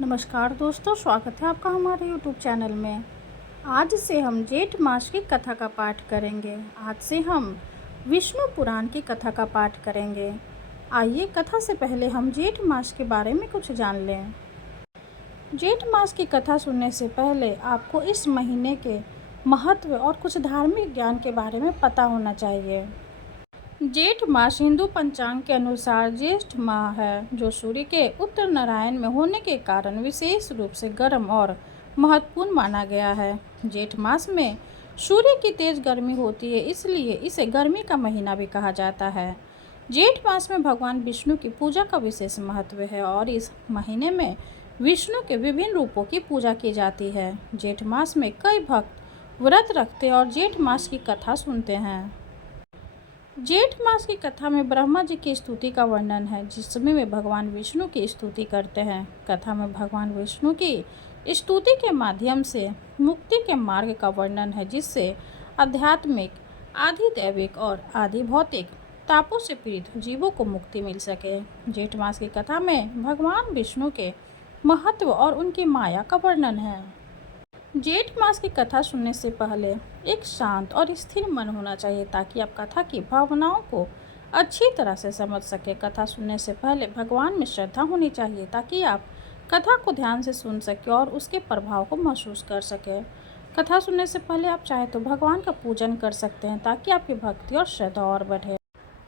नमस्कार दोस्तों, स्वागत है आपका हमारे YouTube चैनल में। आज से हम जेठ मास की कथा का पाठ करेंगे। आज से हम विष्णु पुराण की कथा का पाठ करेंगे। आइए कथा से पहले हम जेठ मास के बारे में कुछ जान लें। जेठ मास की कथा सुनने से पहले आपको इस महीने के महत्व और कुछ धार्मिक ज्ञान के बारे में पता होना चाहिए। जेठ मास हिंदू पंचांग के अनुसार ज्येष्ठ माह है, जो सूर्य के उत्तर नारायण में होने के कारण विशेष रूप से गर्म और महत्वपूर्ण माना गया है। जेठ मास में सूर्य की तेज गर्मी होती है, इसलिए इसे गर्मी का महीना भी कहा जाता है। जेठ मास में भगवान विष्णु की पूजा का विशेष महत्व है और इस महीने में विष्णु के विभिन्न रूपों की पूजा की जाती है। जेठ मास में कई भक्त व्रत रखते और जेठ मास की कथा सुनते हैं। जेठ मास की कथा में ब्रह्मा जी की स्तुति का वर्णन है, जिसमें वे भगवान विष्णु की स्तुति करते हैं। कथा में भगवान विष्णु की स्तुति के माध्यम से मुक्ति के मार्ग का वर्णन है, जिससे आध्यात्मिक, आदि दैविक और आदि भौतिक तापों से पीड़ित जीवों को मुक्ति मिल सके। जेठ मास की कथा में भगवान विष्णु के महत्व और उनकी माया का वर्णन है। जेठ मास की कथा सुनने से पहले एक शांत और स्थिर मन होना चाहिए, ताकि आप कथा की भावनाओं को अच्छी तरह से समझ सके। कथा सुनने से पहले भगवान में श्रद्धा होनी चाहिए, ताकि आप कथा को ध्यान से सुन सके और उसके प्रभाव को महसूस कर सके। कथा सुनने से पहले आप चाहे तो भगवान का पूजन कर सकते हैं, ताकि आपकी भक्ति और श्रद्धा और बढ़े।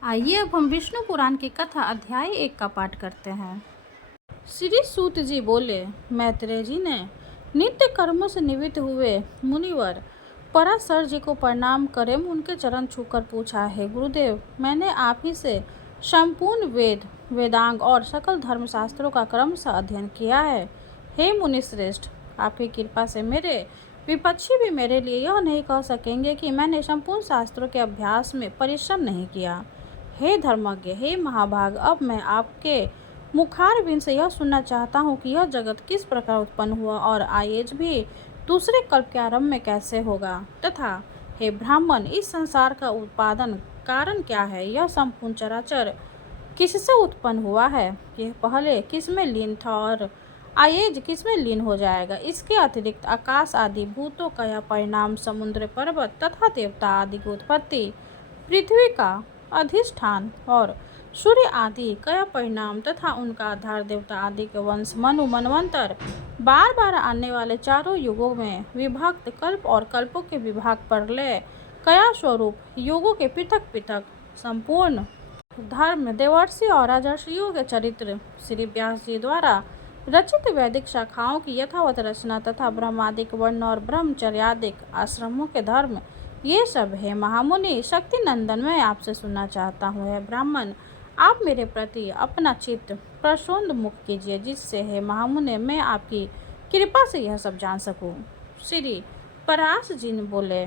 आइए अब हम विष्णु पुराण की कथा अध्याय 1 का पाठ करते हैं। श्री सूत जी बोले, मैत्रेय जी ने नित्य कर्मों से निवृत्त हुए मुनिवर पराशर जी को प्रणाम करे उनके चरण छूकर पूछा, है गुरुदेव, मैंने आप ही से संपूर्ण वेद, वेदांग और सकल धर्मशास्त्रों का क्रमशः अध्ययन किया है। हे मुनिश्रेष्ठ, आपकी कृपा से मेरे विपक्षी भी मेरे लिए यह नहीं कह सकेंगे कि मैंने संपूर्ण शास्त्रों के अभ्यास में परिश्रम नहीं किया। हे धर्मज्ञ, हे महाभाग, अब मैं आपके मुखारबिंद से यह सुनना चाहता हूँ कि यह जगत किस प्रकार उत्पन्न हुआ और आयेज भी दूसरे कल्प के आरंभ में कैसे होगा, तथा हे ब्राह्मण, इस संसार का उत्पादन कारण क्या है। यह संपूर्ण चराचर किससे उत्पन्न हुआ है, यह पहले किसमें लीन था और आयेज किसमें लीन हो जाएगा। इसके अतिरिक्त आकाश आदि भूतों का यह परिणाम, समुद्र, पर्वत तथा देवता आदि की उत्पत्ति, पृथ्वी का अधिष्ठान और सूर्य आदि का परिणाम तथा उनका आधार, देवता आदि के वंश, मनु, मनवंतर, बार बार आने वाले चारों युगों में विभक्त कल्प और कल्पों के विभाग, प्रलय, कया स्वरूप युगों के पृथक पृथक संपूर्ण धर्म, देवर्षि और राजर्षियों के चरित्र, श्री व्यास जी द्वारा रचित वैदिक शाखाओं की यथावत रचना तथा ब्रह्मादिक वर्ण और ब्रह्मचर्यादिक आश्रमों के धर्म, ये सब है। महामुनि शक्ति नंदन, मैं आपसे सुनना चाहता हूँ। है ब्राह्मण, आप मेरे प्रति अपना चित्त प्रसन्नमुख कीजिए, जिससे है महामुनि मैं आपकी कृपा से यह सब जान सकूं। श्री पराश जी ने बोले,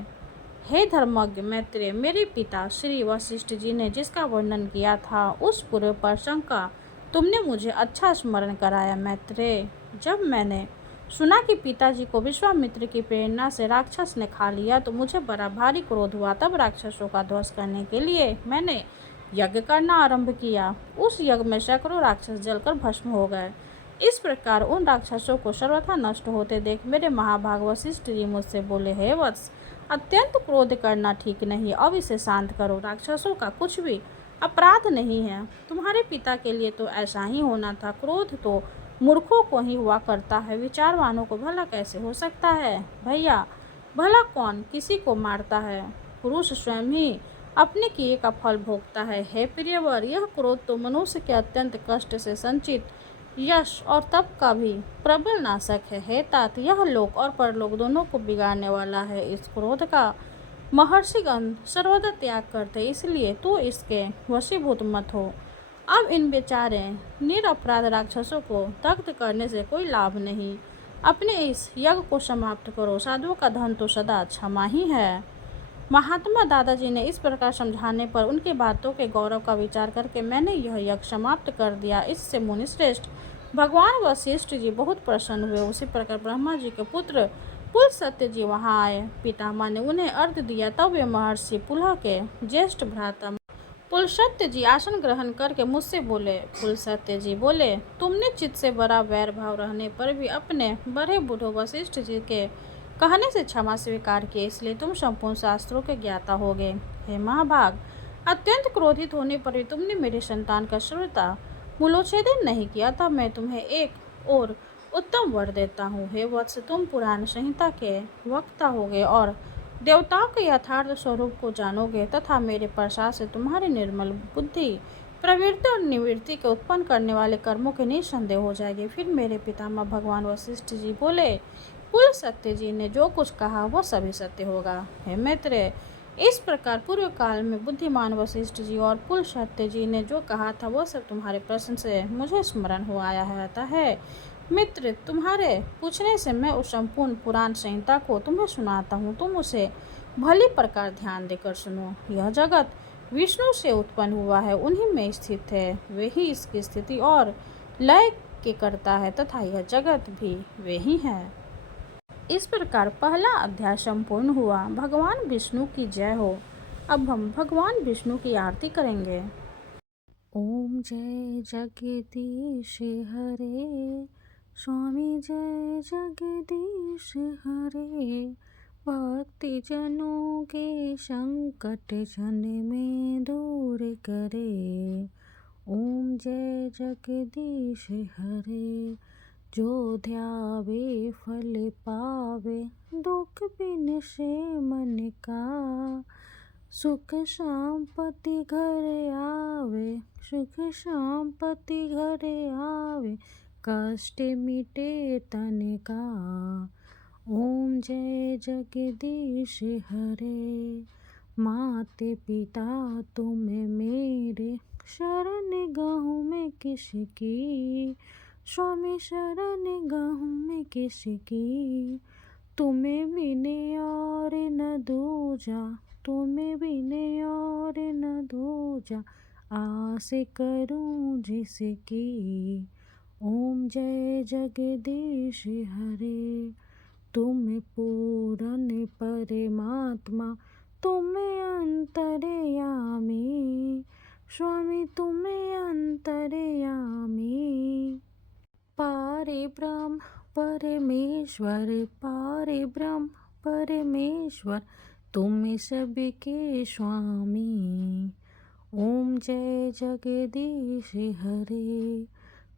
हे धर्मज्ञ मैत्रेय, मेरे पिता श्री वशिष्ठ जी ने जिसका वर्णन किया था, उस पूर्व प्रसंग का तुमने मुझे अच्छा स्मरण कराया। मैत्रेय, जब मैंने सुना कि पिताजी को विश्वामित्र की प्रेरणा से राक्षस ने खा लिया, तो मुझे बड़ा भारी क्रोध हुआ। तब राक्षसों का ध्वंस करने के लिए मैंने यज्ञ करना आरंभ किया। उस यज्ञ में सैकड़ों राक्षस जलकर भस्म हो गए। इस प्रकार उन राक्षसों को सर्वथा नष्ट होते देख मेरे महाभाग वशिष्ठ जी मुझसे बोले, हे वत्स, अत्यंत क्रोध करना ठीक नहीं, अब इसे शांत करो। राक्षसों का कुछ भी अपराध नहीं है। तुम्हारे पिता के लिए तो ऐसा ही होना था। क्रोध तो मूर्खों को ही हुआ करता है, विचारवानों को भला कैसे हो सकता है। भैया, भला कौन किसी को मारता है, पुरुष स्वयं ही अपने किए का फल भोगता है। हे प्रियवर, यह क्रोध तो मनुष्य के अत्यंत कष्ट से संचित यश और तप का भी प्रबल नाशक है। हे तात, यह लोक और परलोक दोनों को बिगाड़ने वाला है। इस क्रोध का महर्षिगण सर्वदा त्याग करते, इसलिए तू इसके वशीभूत मत हो। अब इन बेचारे निरपराध राक्षसों को दग्ध करने से कोई लाभ नहीं। अपने इस यज्ञ को समाप्त करो। साधुओं का धन तो सदा क्षमा ही है। महात्मा दादाजी ने इस प्रकार समझाने पर उनकी बातों के गौरव का विचार करके मैंने यह यज्ञ समाप्त कर दिया। इससे मुनिश्रेष्ठ भगवान वशिष्ठ जी बहुत प्रसन्न हुए। उसी प्रकार ब्रह्मा जी के पुत्र पुल सत्य जी वहाँ आए। पितामह ने उन्हें अर्घ्य दिया। तब वे महर्षि पुलह के ज्येष्ठ भ्राता पुलसत्य जी आसन ग्रहण करके मुझसे बोले। पुलसत्य जी बोले, तुमने चित्त से बड़ा वैर भाव रहने पर भी अपने बड़े बूढ़ों वशिष्ठ जी के कहने से क्षमा स्वीकार किए, इसलिए तुम संपूर्ण शास्त्रों के ज्ञाता हो गए। हे महाभाग, अत्यंत क्रोधित होने पर भी तुमने मेरे संतान का श्रुता मूलोच्छेदन नहीं किया, तब मैं तुम्हें एक और उत्तम वर देता हूँ। हे वत्स, तुम पुराण संहिता के वक्ता होगे और देवताओं के यथार्थ स्वरूप को जानोगे तथा मेरे प्रसाद से तुम्हारी निर्मल बुद्धि प्रवृत्ति और निवृत्ति के उत्पन्न करने वाले कर्मों के निसंदेह हो जाएगी। फिर मेरे पितामह भगवान वशिष्ठ जी बोले, कुल सत्य जी ने जो कुछ कहा वह सभी सत्य होगा। हे मैत्रेय, इस प्रकार पूर्व काल में बुद्धिमान वशिष्ठ जी और कुल सत्य जी ने जो कहा था वह सब तुम्हारे प्रश्न से मुझे स्मरण हो आया है। अतः मित्र, तुम्हारे पूछने से मैं उस संपूर्ण पुराण संहिता को तुम्हें सुनाता हूँ, तुम उसे भली प्रकार ध्यान देकर सुनो। यह जगत विष्णु से उत्पन्न हुआ है, उन्हीं में स्थित है, वे ही इसकी स्थिति और लय के करता है तथा यह जगत भी वे ही है। इस प्रकार पहला अध्याय संपूर्ण हुआ। भगवान विष्णु की जय हो। अब हम भगवान विष्णु की आरती करेंगे। ओम जय जगदीश हरे, स्वामी जय जगदीश हरे, भक्ति जनों के संकट जन में दूर करे। ओम जय जगदीश हरे, जो ध्यावे फल पावे, दुख बिन से मन का, सुख शांपति घर आवे, सुख शांपति घर आवे, कष्ट मिटे तन का। ओम जय जगदीश हरे, माते पिता तुम मेरे, शरण गहूँ में किसकी, स्वामी शरण गहूँ में किसकी, तुम्हें बिने और न दूजा, तुम्हें बिने और न दूजा, आस करूं जिसकी। ओम जय जगदीश हरे, तुम पूर्ण परमात्मा, तुम अंतर्यामी, स्वामी तुम अंतर्यामी, पारे ब्रह्म परमेश्वर, पारे ब्रह्म परमेश्वर, तुम सबके स्वामी। ओम जय जगदीश हरे,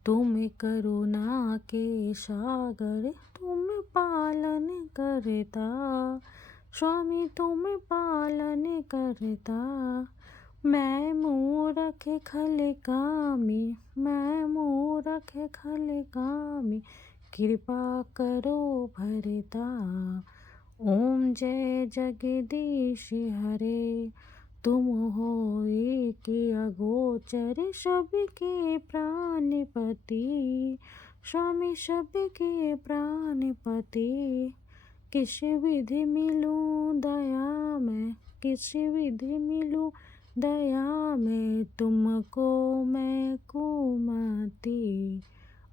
तुम करुणा के सागर, तुम पालन करता, स्वामी तुम पालन करता। मैं मूरख खल कामी, मैं मूरख खल कामी, कृपा करो भरता। ओम जय जगदीश हरे, तुम हो एक अगोचर, सबके प्राणपति, स्वामी सबके प्राणपति। किस विधि मिलूं दया में, किस विधि मिलूं दया में, तुमको मैं कुमति।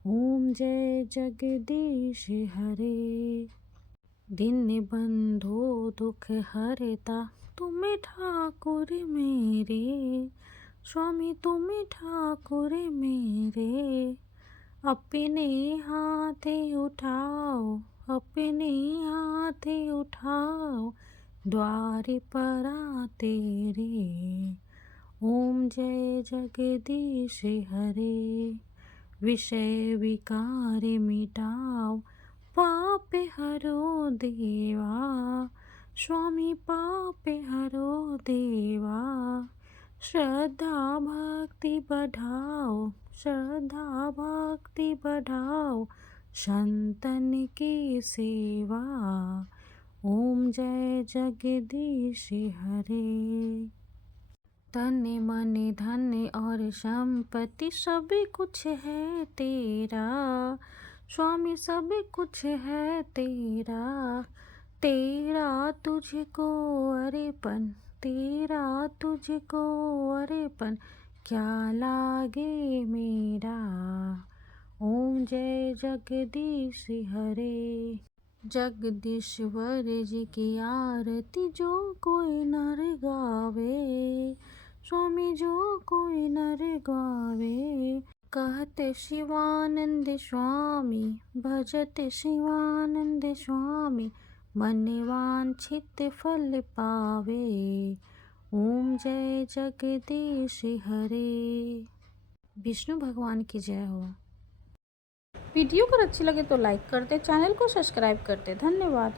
ओम जय जगदीश हरे, दिन बंधु दुख हरता, तुम ठाकुर मेरे, स्वामी तुम ठाकुर मेरे। अपने हाथ उठाओ, अपने हाथ उठाओ, द्वार पर तेरे। ओम जय जगदीश हरे, विषय विकार मिटाओ, पाप हरो देवा, स्वामी पाप हरो देवा। श्रद्धा भक्ति बढ़ाओ, श्रद्धा भक्ति बढ़ाओ, संतन की सेवा। ओम जय जगदीश हरे, तन मन धन और संपत्ति सब कुछ है तेरा, स्वामी सब कुछ है तेरा। तेरा तुझको अर्पण, तेरा तुझको अर्पण, क्या लागे मेरा। ओम जय जगदीश हरे, जगदीश्वर जी की आरती जो कोई नर गावे, स्वामी जो कोई नर गावे, कहते शिवानंद स्वामी, भजते शिवानंद स्वामी, मन वांछित फल पावे। ओम जय जगदीश हरे। विष्णु भगवान की जय हो। वीडियो अगर अच्छी लगे तो लाइक कर दे, चैनल को सब्सक्राइब कर दे। धन्यवाद।